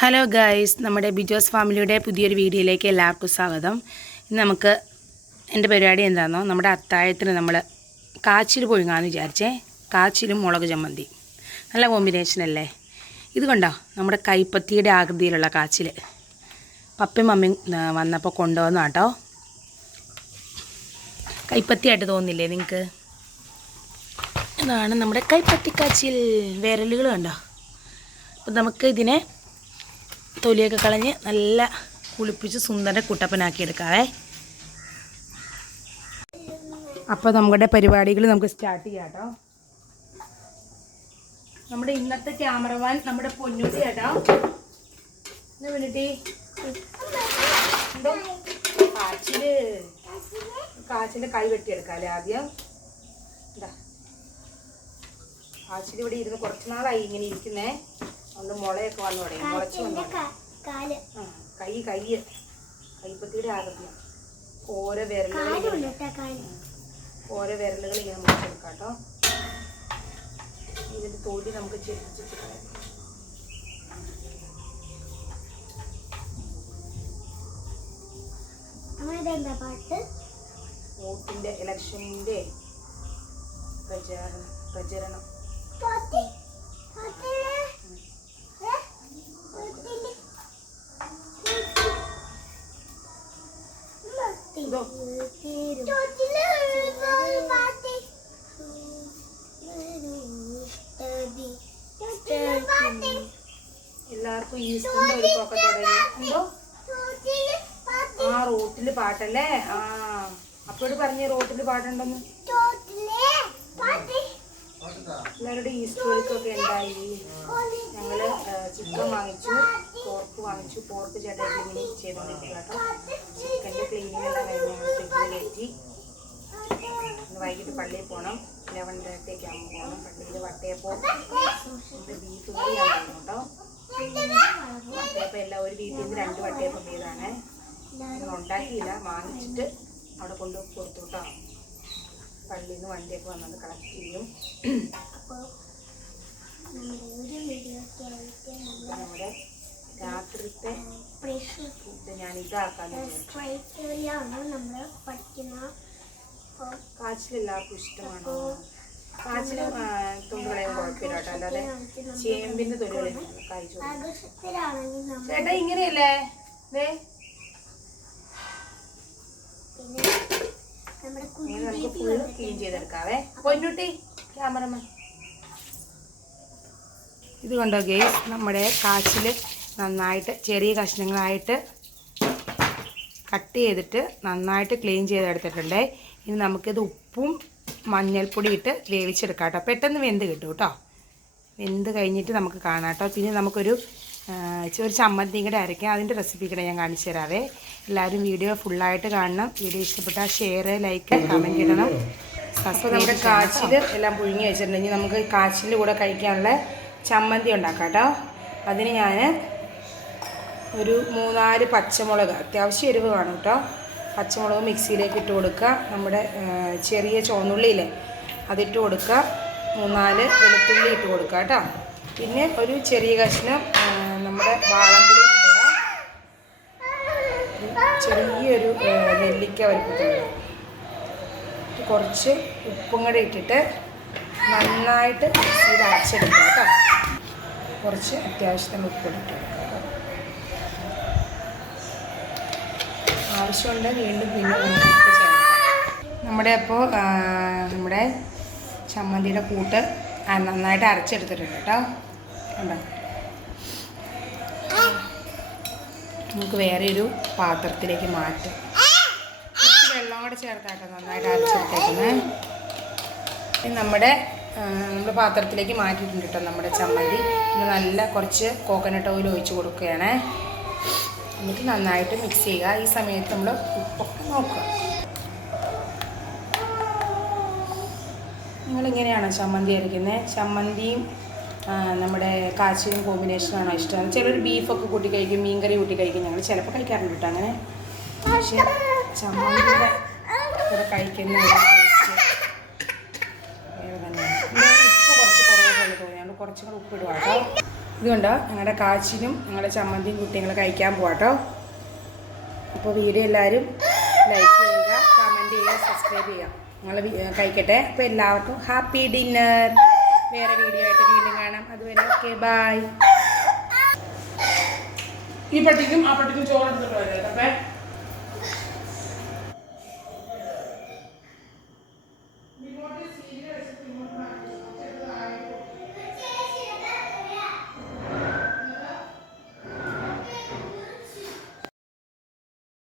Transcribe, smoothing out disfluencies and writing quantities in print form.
Hello guys, നമ്മുടെ ബിജോസ് ഫാമിലിയുടെ പുതിയൊരു വീഡിയോയിലേക്ക് എല്ലാവർക്കും സ്വാഗതം. ഇന്ന് നമുക്ക് എൻ്റെ പരിപാടി എന്താണെന്നോ, നമ്മുടെ അത്താഴത്തിന് നമ്മൾ കാച്ചിൽ പുഴുങ്ങാമെന്ന് വിചാരിച്ചേ. കാച്ചിലും മുളക് ചമ്മന്തി നല്ല കോമ്പിനേഷൻ അല്ലേ? ഇത് കണ്ടോ, നമ്മുടെ കൈപ്പത്തിയുടെ ആകൃതിയിലുള്ള കാച്ചിൽ പപ്പയും മമ്മിയും വന്നപ്പോൾ കൊണ്ടുവന്ന കേട്ടോ. കൈപ്പത്തിയായിട്ട് തോന്നില്ലേ നിങ്ങൾക്ക്? ഇതാണ് നമ്മുടെ കൈപ്പത്തി കാച്ചിൽ. വിരലുകൾ കണ്ടോ. അപ്പം നമുക്ക് ഇതിനെ തൊലിയൊക്കെ കളഞ്ഞ് നല്ല കുളിപ്പിച്ച് സുന്ദര കുട്ടപ്പനാക്കി എടുക്കാവേ. അപ്പോൾ നമ്മുടെ പരിപാടികൾ നമുക്ക് സ്റ്റാർട്ട് ചെയ്യാം കേട്ടോ. നമ്മുടെ ഇന്നത്തെ ക്യാമറമാൻ നമ്മുടെ പൊന്നൂട്ടി കേട്ടോ. എന്താ വേണ്ടിട്ട് കാച്ചിൻ്റെ കൈ വെട്ടിയെടുക്കാം അല്ലേ ആദ്യം. എന്താ കാച്ചിൽ ഇവിടെ ഇരുന്ന് കുറച്ച് നാളായി ഇങ്ങനെ ഇരിക്കുന്നേ. അതുകൊണ്ട് മുളയൊക്കെ വന്നു തുടങ്ങി, മുളച്ച് വന്നു. കൈപ്പത്തിയുടെ ആകൃതി ഓരോ വിരലുകൾ ഇങ്ങനെ മുറിച്ചെടുക്കാം കേട്ടോ. ഇതിൻ്റെ തൊലി നമുക്ക് ചെരിച്ചിട്ട് കളയാം. വോട്ടിൻ്റെ ഇലക്ഷൻ്റെ പ്രചരണം എല്ലാവർക്കും ഈസ്റ്റിന്റെ ഒരു പോക്കെ തുടങ്ങി. എന്തോ ആ റോട്ടില് പാട്ടല്ലേ? ആ അപ്പോഴ് പറഞ്ഞ റോട്ടില് പാട്ടുണ്ടെന്ന്. എല്ലാവരുടെ ഈസ്റ്റർ വെൽക്കൊക്കെ ഉണ്ടായി. ഞങ്ങള് ചിക്കൻ വാങ്ങിച്ചു, പോർക്ക് വാങ്ങിച്ചു. പോർക്ക് ചേട്ടായി ക്ലീനിങ് ചെയ്തുകൊണ്ടിരിക്കുക കേട്ടോ. ചിക്കൻ്റെ ക്ലീനിങ് എല്ലാം കഴിഞ്ഞ് ഞങ്ങൾ ഫ്രിഡ്ജിൽ കയറ്റി. ഇന്ന് വൈകിട്ട് പള്ളിയിൽ പോകണം. 11:30 ആകുമ്പോൾ പോകണം. പള്ളിയിൽ വട്ടയപ്പോൾ ബീഫ് കറിയാണ് കേട്ടോ. വട്ടയപ്പം എല്ലാം ഒരു വീട്ടിൽ നിന്ന് 2 വട്ടയപ്പം വീതാണ്. ഞങ്ങൾ ഉണ്ടാക്കിയില്ല, വാങ്ങിച്ചിട്ട് അവിടെ കൊണ്ട് കൊടുത്തു കേട്ടോ. പള്ളിയിൽ നിന്ന് വണ്ടിയൊക്കെ വന്നത് കളക്ട് ചെയ്യും. നമ്മുടെ രാത്രിത്തെ ഫുഡ് ഞാൻ ഇതാക്കാൻ കാച്ചിൽ എല്ലാവർക്കും ഇഷ്ടമാണോ? കാച്ചിൽ തുണ്ടുകളെയും കുഴപ്പമില്ല കേട്ടോ. അല്ലാതെ ചേമ്പിന്റെ തൊലികളിൽ കഴിച്ചു ചേട്ടാ ഇങ്ങനെയല്ലേ? നമുക്ക് ഫുള്ള് ക്ലീൻ ചെയ്തെടുക്കാവേ. പൊന്നൂട്ടി ക്യാമറമാൻ. ഇത് കണ്ടോ ഗേസ്, നമ്മുടെ കാച്ചിൽ നന്നായിട്ട് ചെറിയ കഷ്ണങ്ങളായിട്ട് കട്ട് ചെയ്തിട്ട് നന്നായിട്ട് ക്ലീൻ ചെയ്തെടുത്തിട്ടുണ്ട്. ഇനി നമുക്കിത് ഉപ്പും മഞ്ഞൾപ്പൊടി ഇട്ട് വേവിച്ചെടുക്കാം കേട്ടോ. പെട്ടെന്ന് വെന്ത് കിട്ടും കേട്ടോ. വെന്ത് കഴിഞ്ഞിട്ട് നമുക്ക് കാണാം കേട്ടോ. പിന്നെ നമുക്കൊരു ചമ്മന്തി കൂടെ അരയ്ക്കാം. അതിൻ്റെ റെസിപ്പി കൂടെ ഞാൻ കാണിച്ചു തരാവേ. എല്ലാവരും വീഡിയോ ഫുള്ളായിട്ട് കാണണം. വീഡിയോ ഇഷ്ടപ്പെട്ടാൽ ഷെയർ, ലൈക്ക്, കമൻറ്റ് ഇടണം. അപ്പോൾ നമ്മുടെ കാച്ചിൽ എല്ലാം പുഴുങ്ങി വെച്ചിട്ടുണ്ടെങ്കിൽ നമുക്ക് കാച്ചിൻ്റെ കൂടെ കഴിക്കാനുള്ള ചമ്മന്തി ഉണ്ടാക്കാം കേട്ടോ. അതിന് ഞാൻ ഒരു 3-4 പച്ചമുളക്, അത്യാവശ്യം എരിവ് കാണും കേട്ടോ. പച്ചമുളക് മിക്സിയിലേക്ക് ഇട്ട് കൊടുക്കുക. നമ്മുടെ ചെറിയ ചുവന്നുള്ളിയില്ലേ അതിട്ട് കൊടുക്കുക. 3-4 വെളുത്തുള്ളി ഇട്ട് കൊടുക്കുക കേട്ടോ. പിന്നെ ഒരു ചെറിയ കഷ്ണം നമ്മുടെ വാളംപുളി ഇടുക. ചെറിയൊരു നെല്ലിക്ക വലുപ്പത്തിലുള്ള കുറച്ച് ഉപ്പും കൂടെ ഇട്ടിട്ട് നന്നായിട്ട് മിക്സിയിൽ അരച്ചെടുക്കുക കേട്ടോ. കുറച്ച് അത്യാവശ്യത്തിന് ഉപ്പിട്ട് കൊടുക്കുക കേട്ടോ. ആവശ്യമുണ്ട് വീണ്ടും പിന്നെ ഉപ്പ് ചേർക്കാം. നമ്മുടെ അപ്പോൾ നമ്മുടെ ചമ്മന്തിയുടെ കൂട്ട് നന്നായിട്ട് അരച്ചെടുത്തിട്ടുണ്ട് കേട്ടോ. കണ്ടോ? നമുക്ക് വേറെ ഒരു പാത്രത്തിലേക്ക് മാറ്റാം. കുറച്ച് വെള്ളം കൂടെ ചേർത്താട്ടോ നന്നായിട്ട് അരച്ചെടുത്തേക്കുന്നത്. നമ്മുടെ നമ്മൾ പാത്രത്തിലേക്ക് മാറ്റിയിട്ടുണ്ട് കേട്ടോ നമ്മുടെ ചമ്മന്തി. നല്ല കുറച്ച് കോക്കനട്ട് ഓയിൽ ഒഴിച്ച് കൊടുക്കുകയാണ്. എന്നിട്ട് നന്നായിട്ട് മിക്സ് ചെയ്യുക. ഈ സമയത്ത് നമ്മൾ ഉപ്പൊക്കെ നോക്കുക. നിങ്ങളിങ്ങനെയാണോ ചമ്മന്തി അരയ്ക്കുന്നത്? ചമ്മന്തിയും നമ്മുടെ കാച്ചിലും കോമ്പിനേഷനാണോ ഇഷ്ടം? ചിലർ ബീഫൊക്കെ കൂട്ടി കഴിക്കും, മീൻകറി കൂട്ടി കഴിക്കും. ഞങ്ങൾ ചിലപ്പോൾ കഴിക്കാറുണ്ട് കേട്ടോ അങ്ങനെ. പക്ഷേ ചമ്മന്തിയുടെ കൂടെ കഴിക്കുന്ന വേറെ തന്നെയാണ്. ഉപ്പ് കുറച്ച് കുറവ് പോലെ തോന്നിയാണ്. കുറച്ചും കൂടെ ഉപ്പിടുക കേട്ടോ. ഇതുകൊണ്ടോ ഞങ്ങളുടെ കാച്ചിലും ഞങ്ങളുടെ ചമ്മന്തിയും കുട്ടികൾ കഴിക്കാൻ പോവാട്ടോ. അപ്പോൾ വീഡിയോ എല്ലാവരും ലൈക്ക് ചെയ്യുക, കമൻറ്റ് ചെയ്യുക, സബ്സ്ക്രൈബ് ചെയ്യുക. ഞങ്ങൾ കഴിക്കട്ടെ. അപ്പോൾ എല്ലാവർക്കും ഹാപ്പി ഡിന്നർ. വേറെ വീഡിയോ ആയിട്ട് വീണ്ടും കാണാം. അതുവരെ ഓക്കെ ബൈ. ഈ പട്ടിക്കും ആ പട്ടിക്കും ചോറ് എടുത്തിട്ട് വരാം.